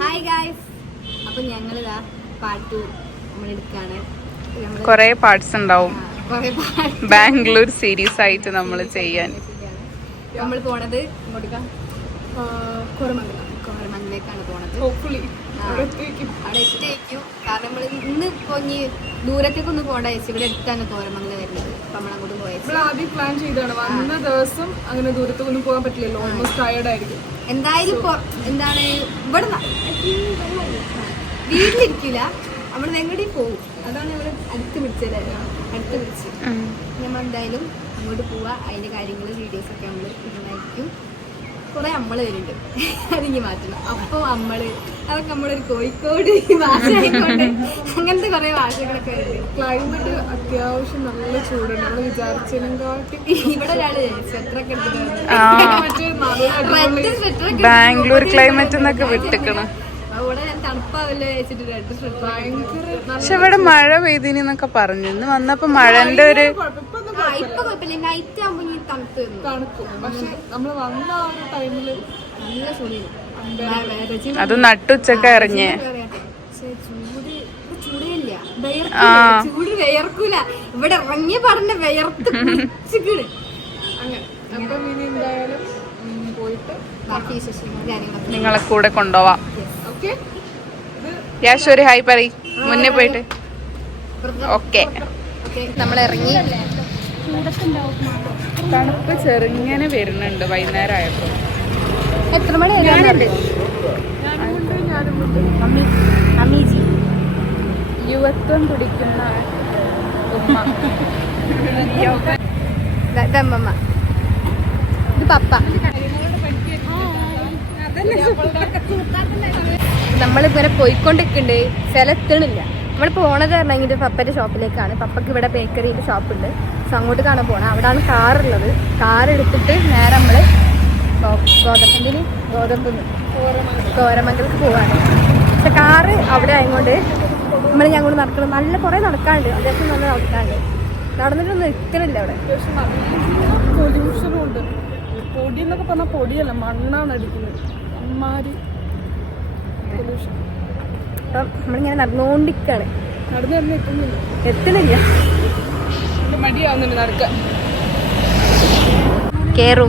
Hi guys, അപ്പൊ ഞങ്ങളിതാ പാട്ട് നമ്മളെടുക്കാണ്. കൊറേ പാർട്സ് ഉണ്ടാവും ബാംഗ്ലൂർ സീരീസ് ആയിട്ട് നമ്മൾ ചെയ്യാൻ. നമ്മൾ പോണത് കോരമംഗലേക്കാണ് പോണത്. അവിടെ എത്തിയേക്കും. കാരണം നമ്മൾ ഇന്ന് ഇപ്പൊ ഇനി ദൂരത്തേക്കൊന്നും പോകണ്ട ചേച്ചി, ഇവിടെ അടുത്താണ് കോരമംഗലം വരുന്നത്. അപ്പൊ നമ്മളങ്ങോട്ട് പോയത് ആദ്യം പ്ലാൻ ചെയ്താണ്. വന്ന ദിവസം അങ്ങനെ ദൂരത്തേക്കൊന്നും പോകാൻ പറ്റില്ലല്ലോ, ഓൾമോസ്റ്റ് ടയർഡ് ആയിരിക്കും. എന്തായാലും എന്താണ് ഇവിടെ വീട്ടിലിരിക്കില്ല, നമ്മൾ വെങ്ങടി പോകും. അതാണ് നമ്മൾ അടുത്ത് പിടിച്ച് നമ്മൾ എന്തായാലും അങ്ങോട്ട് പോവാ. അതിന്റെ കാര്യങ്ങൾ വീഡിയോസൊക്കെ നമ്മൾ ഇടുന്നതായിരിക്കും. കുറെ നമ്മള് വരുന്നുണ്ട്, അതിങ്ങി മാറ്റണം. അപ്പൊ അതൊക്കെ നമ്മളൊരു കോഴിക്കോട് ഭാഷ ആയിക്കൊണ്ട് അങ്ങനത്തെ കുറെ ഭാഷകളൊക്കെ വരുന്നുണ്ട്. ക്ലൈമറ്റ് അത്യാവശ്യം നല്ല ചൂടുണ്ട്. നമ്മൾ വിചാരിച്ചതിനെക്കാട്ടി ഇവിടെ ഒരാള് സ്വെറ്ററൊക്കെ എടുത്തിട്ട് ബാംഗ്ലൂർ ക്ലൈമറ്റ് എന്നൊക്കെ വിട്ടിക്കണം. അവിടെ ഞാൻ തണുപ്പാവല്ലേ വെച്ചിട്ട് റെഡ് സ്വെറ്റർ. പക്ഷെ ഇവിടെ മഴ പെയ്തിനൊക്കെ പറഞ്ഞു. ഇന്ന് വന്നപ്പോ മഴന്റെ ഒരു ഇപ്പൊ കുഴപ്പമില്ല, നൈറ്റ് ആകുമ്പോ ഈ തണുക്കും. പക്ഷെ നമ്മള് വന്ന ആ ഒരു ടൈമില് നല്ല ചൂടില്ല. അത് നട്ടുച്ചക്ക ഇറങ്ങിയേ. ചൂടില്ല, ചൂട് വിയർക്കൂല. ഇവിടെ ഇറങ്ങിയ പാടന്നെ വിയർത്ത് കുടിച്ചിക്കണ്. അങ്ങനെ അപ്പം ഇനി എന്തായാലും പോയിട്ട് ബാക്കി വിശേഷങ്ങളും കാര്യങ്ങളൊക്കെ നിങ്ങളെ കൂടെ കൊണ്ടുപോവാം. ഓക്കെ. യാശോരി ഹായ് പറ മുന്നേ പോയിട്ട്. ഓക്കെ, നമ്മൾ ഇറങ്ങി. തണുപ്പ് ചെറുങ്ങനെ വരുന്നുണ്ട് വൈകുന്നേരം ആയപ്പോ. എത്ര മണി യുവത്വം കുടിക്കുന്ന ഉമ്മ. ഇതമ്മ, ഇത് പപ്പ. നമ്മളിങ്ങനെ പോയിക്കൊണ്ടിരിക്കുന്നുണ്ട്, സ്ഥലത്തിണില്ല. നമ്മൾ പോണത് പറഞ്ഞെങ്കിൽ പപ്പന്റെ ഷോപ്പിലേക്കാണ്. പപ്പക്ക് ഇവിടെ ബേക്കറിയുടെ ഷോപ്പുണ്ട്. സോ അങ്ങോട്ട് കാണാൻ പോകണം. അവിടാണ് കാറുള്ളത്. കാർ എടുത്തിട്ട് നേരെ നമ്മള് കോരമംഗലത്ത് പോവാണ്. പക്ഷെ കാറ് അവിടെ ആയതുകൊണ്ട് ഞങ്ങൾ നടക്കണം. നല്ല കുറെ നടക്കാണ്ട്, അത്യാവശ്യം നല്ല നടക്കാണ്ട്. നടന്നിട്ടൊന്നും എത്തണില്ല അവിടെ. പൊല്യൂഷനും ഉണ്ട്. പൊടി എന്നൊക്കെ പറഞ്ഞാൽ പൊടിയല്ല, മണ്ണാണ് അടിക്കുന്നത്. അമ്മാരി പൊല്യൂഷൻ. അപ്പം നമ്മളിങ്ങനെ നടന്നുകൊണ്ടിരിക്കാണ്. നടന്നു എത്തണില്ല. മടിയാവുന്നുണ്ട് നടക്കാൻ. കേറൂ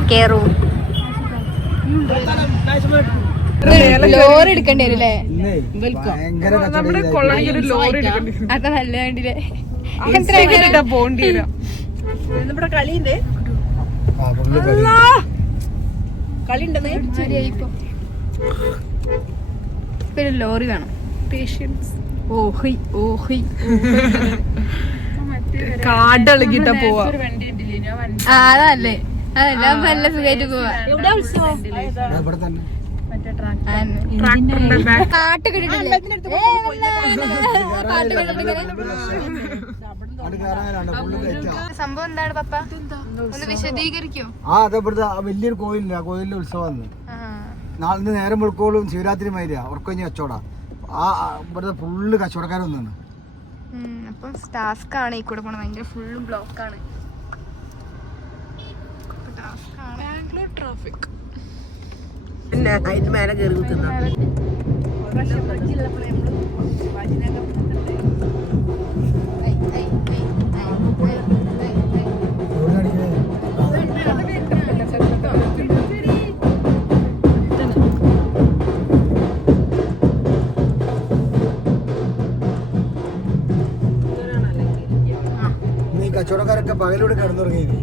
ലോറി എടുക്കേണ്ടി വരും അല്ലേ? നമ്മുടെ കൊള്ളാണെങ്കിൽ ഒരു ലോറി എടുക്കേണ്ടി വരും. അതാ നല്ല വേണ്ടില്ലേ? പോണ്ടി വരാം. നമ്മുടെ കളിയുണ്ട്, കളി ലോറി വേണം. പേഷ്യൻസ് ഓഹി കാടളകിട്ട പോവാ. അതല്ലേ നല്ല സുഖമായിട്ട് പോവാ. പാട്ട് കേട്ടിട്ടില്ലേ? സംഭവം എന്താണ് പപ്പ, ഒന്ന് വിശദീകരിക്കോ? അതേപോലത്തെ വലിയൊരു കോയിലില്ല, കോയിലിന്റെ ഉത്സവമാണ്. നാളെ നേരം വെളുക്കോളും ശിവരാത്രി മാതിരിയാ ഉറക്കൊഞ്ഞ് കച്ചവട. ഇവിടുത്തെ ഫുള്ള് കച്ചവടക്കാരൊന്നാണ്. അപ്പം ടാസ്ക് ആണ്. ഈ കൂടെ പോണ ഭയങ്കര ഫുള്ള് ബ്ലോക്കാണ്. ബാംഗ്ലൂർ ട്രാഫിക്. പിന്നെ അതിന് മേലെ കയറി കുത്തുന്ന ഈ കച്ചവടക്കാരൊക്കെ പകലൂടെ കിടന്നുറങ്ങിയത്.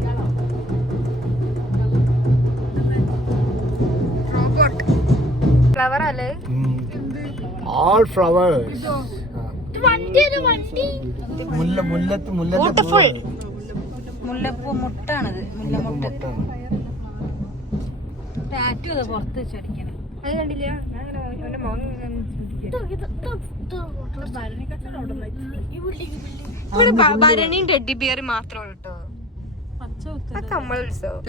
ഫ്ലവർ അല്ലേ? All flowers. മുല്ലപ്പൂ മുട്ടാണത്. മുല്ലമുട്ട പുറത്ത് വെച്ചടിക്കണം. അത് കണ്ടില്ല? ഭരണിയും ടെഡി ബിയർ മാത്രമാണ് കേട്ടോ. കമ്മൽ ഉത്സവം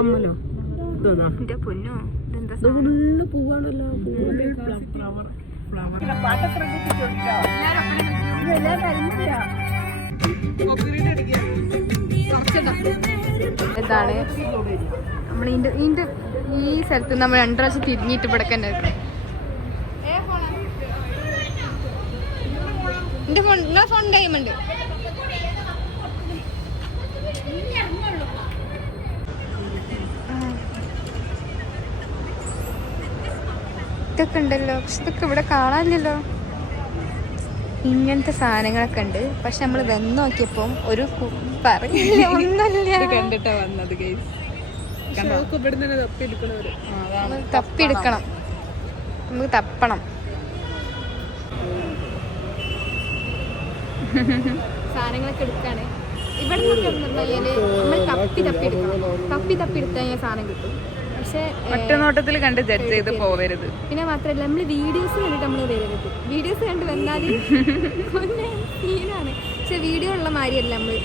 അമ്മലോ എന്റെ പൊന്നോ, ഇതെന്താ ഫുള്ള് പൂവാണല്ലോ. ഇതാണ് നമ്മൾ ഇതിന്റെ ഈ സ്ഥലത്ത് നമ്മൾ 2 പ്രാവശ്യം തിരിഞ്ഞിട്ട് ഇവിടെ ഉണ്ടായിരുന്നു. എന്റെ ഫോൺ നിങ്ങളെ ഫോൺ ടൈമുണ്ട്. ഇതൊക്കെ ഉണ്ടല്ലോ, പക്ഷെ ഇതൊക്കെ ഇവിടെ കാണാനില്ലല്ലോ. ഇങ്ങനത്തെ സാധനങ്ങളൊക്കെ ഉണ്ട്, പക്ഷെ നമ്മൾ വന്ന് നോക്കിയപ്പം ഒരു പറഞ്ഞില്ല ഒന്നല്ല. കണ്ടിട്ടാ വന്നത് ഗൈസ്. തപ്പിയെടുക്കണം, നമുക്ക് തപ്പണം. സാധനങ്ങളൊക്കെ എടുക്കാണ് ഇവിടെ നമ്മൾ തപ്പി എടുത്താൽ സാധനം കിട്ടും. പക്ഷെ ഒറ്റനോട്ടത്തിൽ കണ്ട് ജഡ്ജ് ചെയ്ത് പോവരുത്. പിന്നെ മാത്രമല്ല നമ്മൾ വീഡിയോസ് കണ്ടിട്ട് നമ്മൾ വരരുത്. വീഡിയോസ് കണ്ട് വന്നാൽ സീനാണ്. പക്ഷെ വീഡിയോ ഉള്ള മാതിരിയല്ല. നമ്മൾ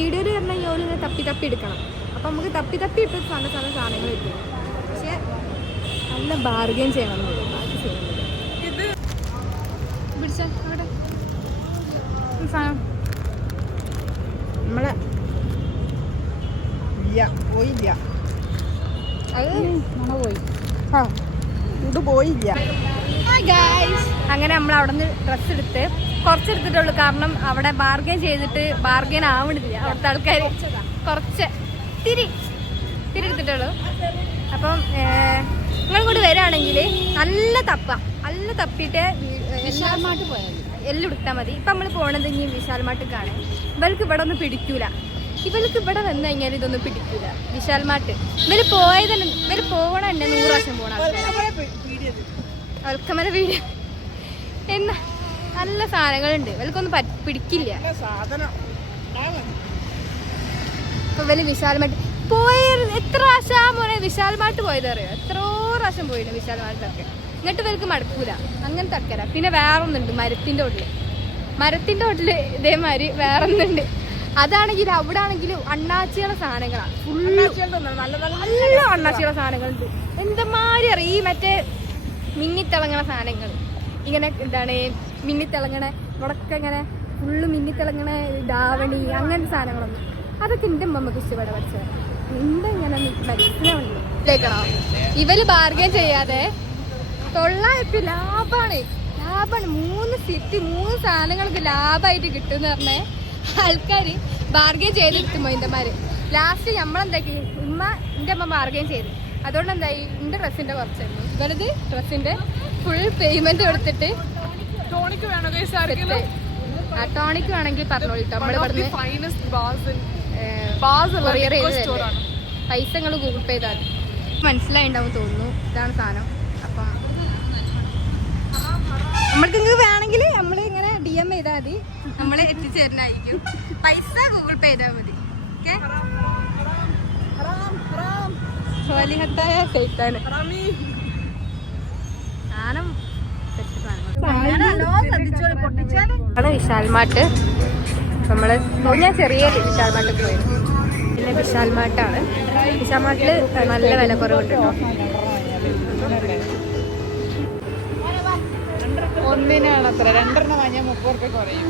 വീഡിയോയിൽ പറഞ്ഞാൽ ജോലി തപ്പി എടുക്കണം. അപ്പം നമുക്ക് തപ്പി ഇട്ട് നല്ല സാധനങ്ങൾ കിട്ടും. പക്ഷെ നല്ല ബാർഗെയിൻ ചെയ്യണം എന്നുള്ളൂ. ബാക്കി ചെയ്യുന്നത് പിടിച്ച അവിടെ സാധനം നമ്മളെ പോയില്ല, അത് പോയി. ഇത് പോയില്ല. അങ്ങനെ നമ്മൾ അവിടെ നിന്ന് ഡ്രസ്സ് എടുത്ത് കുറച്ചെടുത്തിട്ടുള്ളൂ. കാരണം അവിടെ ബാർഗെയിൻ ചെയ്തിട്ട് ബാർഗെയിൻ ആവണില്ല. അവിടുത്തെ ആൾക്കാർ കുറച്ച് തിരി എടുത്തിട്ടുള്ളൂ. അപ്പം നിങ്ങൾ കൂടി വരികയാണെങ്കിൽ നല്ല തപ്പിയിട്ട് വിശാൽമാട്ട് പോയാൽ എല്ലാം എടുത്താൽ മതി. ഇപ്പം നമ്മൾ പോകണത് ഇനി വിശാൽമാട്ടിക്കാണ്. ഇവർക്ക് ഇവിടെ ഒന്നും പിടിക്കൂല. ഇവർക്ക് ഇവിടെ വന്നു കഴിഞ്ഞാൽ ഇതൊന്നും പിടിക്കൂല. വിശാൽമാട്ട് ഇവര് പോകണ തന്നെ 100 പ്രാവശ്യം പോകണം. അവർക്കമല വീഡിയോ എന്നാ നല്ല സാധനങ്ങളുണ്ട്. ഇവർക്കൊന്നും പിടിക്കില്ല. ഇപ്പൊ ഇവര് വിശാൽമാട്ട് എത്ര പ്രാവശ്യം മോനെ വിശാൽമാട്ട് പോയത് അറിയോ? എത്രയോ പ്രാവശ്യം പോയിട്ടുണ്ട് വിശാൽമാട്ടിലൊക്കെ. എന്നിട്ട് ഇവർക്ക് മടുക്കൂല. അങ്ങനത്തെ അക്കര. പിന്നെ വേറൊന്നുണ്ട് മരത്തിന്റെ ഓട്ടില് ഇതേമാതിരി വേറൊന്നുണ്ട്. അതാണെങ്കിൽ അവിടെ ആണെങ്കിലും അണ്ണാച്ചിയുടെ സാധനങ്ങളാണ്. നല്ല അണ്ണാച്ചിയുടെ സാധനങ്ങളുണ്ട്. എന്തമാതിരി അറിയാം. ഈ മറ്റേ മിന്നിത്തിളങ്ങണ സാധനങ്ങൾ ഇങ്ങനെ എന്താണ് മിന്നിത്തിളങ്ങണ ഇവിടൊക്കെ ഇങ്ങനെ ഫുള്ള് മിന്നിത്തിളങ്ങണ ധാവണി അങ്ങനത്തെ സാധനങ്ങളൊന്നും അതൊക്കെ എൻ്റെ അമ്മക്ക് ഇഷ്ടപ്പെടാൻ പഠിച്ചത്. എന്താ ഇങ്ങനെ മനസ്സിലാവണോ? ഇവര് ബാർഗെയിൻ ചെയ്യാതെ 900 ലാഭമാണ്. 3 സാധനങ്ങൾക്ക് ലാഭമായിട്ട് കിട്ടുമെന്ന് പറഞ്ഞേ ആൾക്കാര് ബാർഗെയിൻ ചെയ്തെടുത്തുമ്പോ ഇന്റെമാര് ലാസ്റ്റ് നമ്മളെന്താക്കി എന്റെ അമ്മ ബാർഗെയിൻ ചെയ്ത്. അതുകൊണ്ട് എന്തായി എന്റെ ഡ്രസ്സിന്റെ കുറച്ചായിരുന്നു. ഇവരത് ഡ്രസ്സിന്റെ ഫുൾ പേയ്മെന്റ് കൊടുത്തിട്ട് ടോണിക്ക് വേണമെങ്കിൽ പറഞ്ഞോളൂ. നമ്മള് പൈസ നിങ്ങൾ ഗൂഗിൾ പേ ചെയ്താൽ മനസ്സിലായിണ്ടാവും തോന്നുന്നു. ഇതാണ് സാധനം. അപ്പം നമ്മൾക്ക് വേണമെങ്കിൽ നമ്മൾ ഇങ്ങനെ DM ചെയ്താൽ മതി. നമ്മളെ എത്തിച്ചേരുന്നതായിരിക്കും. പൈസ ഗൂഗിൾ പേ ചെയ്താൽ മതി. ഓക്കെ. വിശാൽമാട്ട് നമ്മള് ഞാൻ ചെറിയ വിശാൽമാട്ടിൽ പോയിരുന്നു. പിന്നെ വിശാൽമാട്ടാണ്. വിശാൽമാട്ടില് നല്ല വില കുറവുണ്ട് കേട്ടോ. ഒന്നിനാണ് അത്ര 2 വാങ്ങിയാൽ 30 രൂപ കുറയും.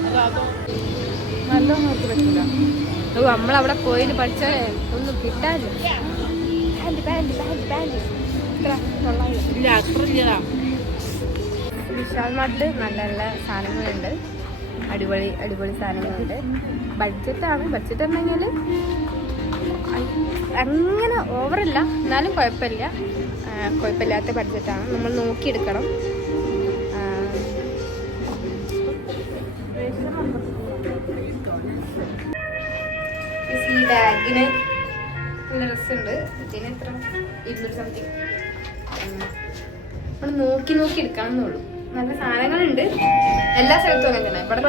നല്ലൊന്നും നമ്മളവിടെ പോയിട്ട് പഠിച്ച ഒന്നും കിട്ടാനില്ല. വിശാൽമാട്ടിൽ നല്ല നല്ല സാധനങ്ങളുണ്ട്. അടിപൊളി സാധനങ്ങളുണ്ട്. ബഡ്ജറ്റ് ഉണ്ടെങ്കിൽ അങ്ങനെ ഓവറല്ല, എന്നാലും കുഴപ്പമില്ലാത്ത ബഡ്ജറ്റാണ്. നമ്മൾ നോക്കിയെടുക്കണം. ഈ ബാഗിന് നല്ല രസമുണ്ട്. ഇതിന് എത്ര 200 സംതിങ്. നമ്മൾ നോക്കി എടുക്കണം എന്നുള്ളൂ. നല്ല സാധനങ്ങളുണ്ട് എല്ലാ സ്ഥലത്തും. അങ്ങനെ തന്നെ ഇവിടെ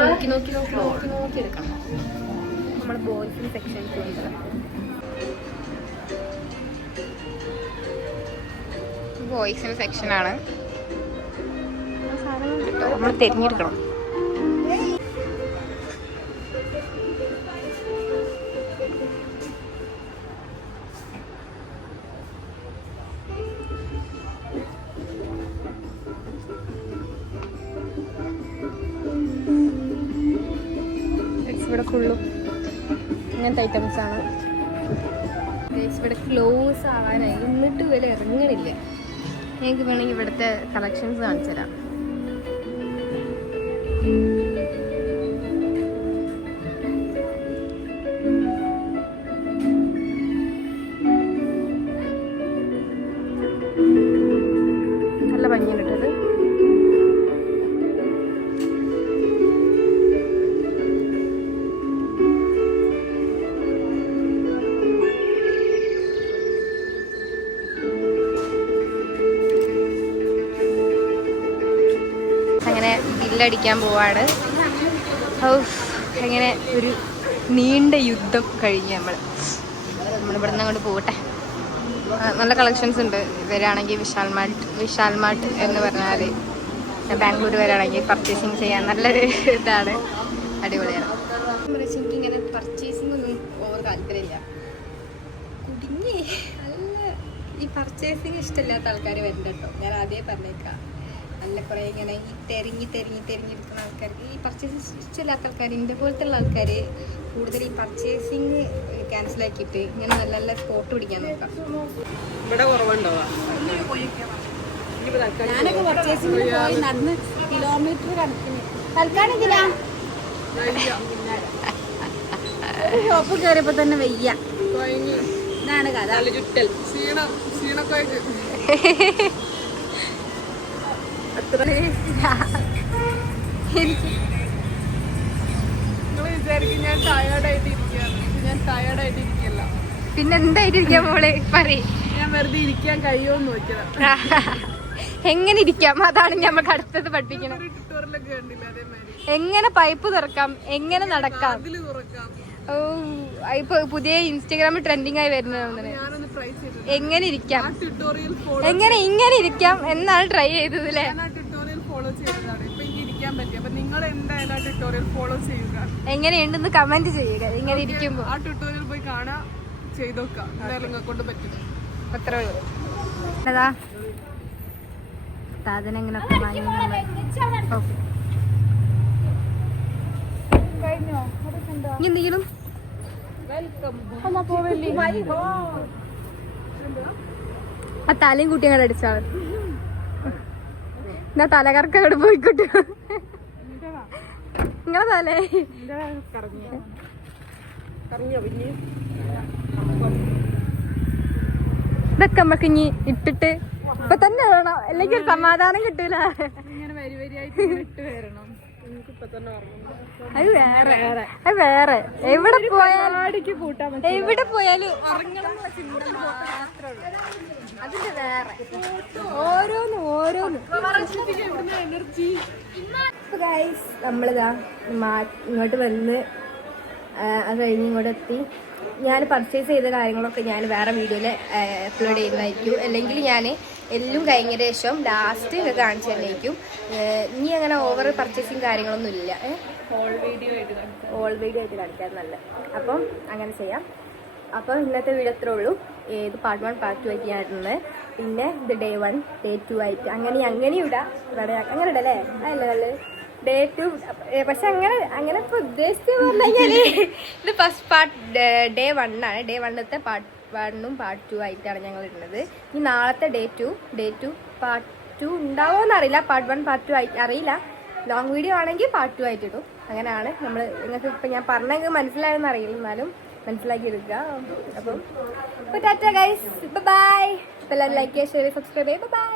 നോക്കി എടുക്കണം. നമ്മൾ ബോയ്സിന് സെക്ഷൻ ബോയ്സിന് സെക്ഷനാണ്. നമ്മൾ തിരഞ്ഞെടുക്കണം. ഇവിടെ ഫുള്ളും ഇങ്ങനത്തെ ഐറ്റംസ് ആണ്. ഗൈസ് ഇവിടെ ക്ലോസ് ആവാനായി എന്നിട്ട് ഇവര് ഇറങ്ങണില്ല. ഞങ്ങൾക്ക് വേണമെങ്കിൽ ഇവിടുത്തെ കളക്ഷൻസ് കാണിച്ചു തരാം. നല്ല ഭംഗിയുണ്ട് കേട്ടോ ഇത്. അങ്ങനെ ബില്ലടിക്കാൻ പോവാണ്. അങ്ങനെ ഒരു നീണ്ട യുദ്ധം കഴിഞ്ഞ് നമ്മളിവിടെ നിന്ന് അങ്ങോട്ട് പോകട്ടെ. നല്ല കളക്ഷൻസ് ഉണ്ട്. ഇവരാണെങ്കിൽ വിശാൽ മാർട്ട് എന്ന് പറഞ്ഞാൽ ബാംഗ്ലൂർ വരാണെങ്കിൽ പർച്ചേസിങ് ചെയ്യാൻ നല്ലൊരു ഇതാണ്, അടിപൊളിയാണ്. എനിക്കിങ്ങനെ പർച്ചേസിംഗ് ഒന്നും ഓവർ താല്പര്യമില്ല. കുടുങ്ങി നല്ല ഈ പർച്ചേസിങ് ഇഷ്ടമില്ലാത്ത ആൾക്കാർ വരുന്നുണ്ട് കേട്ടോ. ഞാൻ ആദ്യമേ പറഞ്ഞേക്കാം. നല്ല കുറേ ഇങ്ങനെ ഈ തെരഞ്ഞെടുക്കുന്ന ആൾക്കാർക്ക് ഈ പർച്ചേസ് ഇഷ്ടമില്ലാത്ത ആൾക്കാർ, ഇതിൻ്റെ പോലത്തെ ഉള്ള ആൾക്കാർ കൂടുതൽ ഈ പർച്ചേസിങ് ക്യാൻസലാക്കിയിട്ട് ഇങ്ങനെ നല്ല നല്ല സ്പോട്ട് പിടിക്കാൻ നോക്കാം. ഇവിടെ കുറവുണ്ടോ? ഞാനൊക്കെ പർച്ചേസിംഗിന് പോയി നടന്ന് കിലോമീറ്റർ കണക്കിന് തൽക്കാലം ഇതിലാ ഷോപ്പ് കയറിയപ്പോ തന്നെ വയ്യ. ഇതാണ് കഥ. ചുറ്റൽ ക്ഷീണൊക്കെ നിങ്ങൾ വിചാരിക്കും ഞാൻ ടയേർഡായിട്ടിരിക്കല്ല. പിന്നെ എന്തായിട്ടിരിക്കാം മോളെ പറയും. ഞാൻ വെറുതെ ഇരിക്കാൻ കഴിയുമെന്ന് നോക്കിയതാ. എങ്ങനെ ഇരിക്കാം, അതാണ് ഞമ്മക്ക് അടുത്തത് പഠിപ്പിക്കണം. ട്യൂട്ടോറിയലൊക്കെ കണ്ടില്ല അതേമാതിരി. എങ്ങനെ പൈപ്പ് തുറക്കാം, എങ്ങനെ നടക്കാം. അതില് തുറക്കാം. ഓ ഇപ്പൊ പുതിയ ഇൻസ്റ്റഗ്രാമിൽ ട്രെൻഡിങ് ആയി വരുന്നത് ഞാനൊന്ന് ട്രൈ ചെയ്തു. എങ്ങനെ ഇരിക്കാം, ട്യൂട്ടോറിയൽ ഇങ്ങനെ ഇരിക്കാം എന്നാണ് ട്രൈ ചെയ്തത് അല്ലേ. ഞാൻ ആ ട്യൂട്ടോറിയൽ ഫോളോ ചെയ്തതാണ്. ഇപ്പൊ എനിക്ക് ഇരിക്കാൻ പറ്റി. അപ്പൊ നിങ്ങൾ എന്തായാലും ആ ട്യൂട്ടോറിയൽ ഫോളോ ചെയ്യുക. എങ്ങനെയുണ്ടെന്ന് കമന്റ് ചെയ്യുക. ഇങ്ങനെ ഇരിക്കുമ്പോ ആ ട്യൂട്ടോറിയൽ പോയി കാണാ, ചെയ്തോക്കാം. എന്തായാലും നിങ്ങളെ കൊണ്ട് പറ്റും. അത്രേ ഉള്ളൂ. അതാ സാധനം ഇങ്ങനൊക്കെ വാങ്ങി ഇനി എന്തെങ്കിലും ആ തലയും കുട്ടി അങ്ങോട്ട് അടിച്ചാൽ എന്നാ തലകർക്ക് അങ്ങോട്ട് പോയിക്കോട്ടെ. നിങ്ങളെ തലേ ഇതൊക്കെ നമ്മക്ക് ഇനി ഇട്ടിട്ട് ഇപ്പൊ തന്നെ വേണം, അല്ലെങ്കിൽ സമാധാനം കിട്ടൂല. അത് വേറെ എവിടെ പോയാലും അതിന്റെ വേറെ ഓരോന്ന് ഗൈസ് നമ്മളിതാ ഇങ്ങോട്ട് വന്ന് അത് കഴിഞ്ഞ് ഇങ്ങോട്ട് എത്തി. ഞാൻ പർച്ചേസ് ചെയ്ത കാര്യങ്ങളൊക്കെ ഞാൻ വേറെ വീഡിയോയിൽ അപ്ലോഡ് ചെയ്യുന്നതായിരിക്കും. അല്ലെങ്കിൽ ഞാൻ എല്ലാം കഴിഞ്ഞതിന് ശേഷം ലാസ്റ്റ് കാണിച്ചു തന്നെയായിരിക്കും. ഇനി അങ്ങനെ ഓവർ പർച്ചേസിങ് കാര്യങ്ങളൊന്നും ഇല്ല. ഓൾ വീഡിയോ ആയിട്ട് കാണിക്കാൻ നല്ല. അപ്പം അങ്ങനെ ചെയ്യാം. അപ്പോൾ ഇന്നത്തെ വീഡിയോ അത്രേ ഉള്ളൂ. ഇത് പാർട്ട് 1 പാർട്ട് 2 ആയിട്ട് ഞാനിടുന്നത്. പിന്നെ ഇത് ഡേ 1 ഡേ 2 ആയിട്ട് അങ്ങനെ ഇടാം. അങ്ങനെ ഇടല്ലേ, അതല്ലേ നല്ലത്. ഡേ 2 പക്ഷെ അങ്ങനെ ഇപ്പൊ ഉദ്ദേശിച്ച് പറഞ്ഞു കഴിഞ്ഞാല് ഇത് ഫസ്റ്റ് പാർട്ട് ഡേ 1 ആണ്. ഡേ 1ത്തെ പാർട്ട് 1ഉം പാർട്ട് 2 ആയിട്ടാണ് ഞങ്ങൾ ഇടുന്നത്. ഇനി നാളത്തെ ഡേ 2 പാർട്ട് 2 ഉണ്ടാവുമോന്ന് അറിയില്ല. പാർട്ട് 1 പാർട്ട് 2 ആയിട്ട് അറിയില്ല. ലോങ് വീഡിയോ ആണെങ്കിൽ പാർട്ട് 2 ആയിട്ട് ഇടും. അങ്ങനെയാണ് നമ്മൾ. നിങ്ങൾക്ക് ഇപ്പം ഞാൻ പറഞ്ഞെങ്കിൽ മനസ്സിലായെന്ന് അറിയില്ല, എന്നാലും മനസ്സിലാക്കി എടുക്കുക. അപ്പം ടാറ്റ ഗൈസ്, ബൈ. എല്ലാവരും ലൈക്ക് ചെയ്യുക, ഷെയർ ചെയ്യുക, സബ്സ്ക്രൈബ് ചെയ്യുക. ബൈ.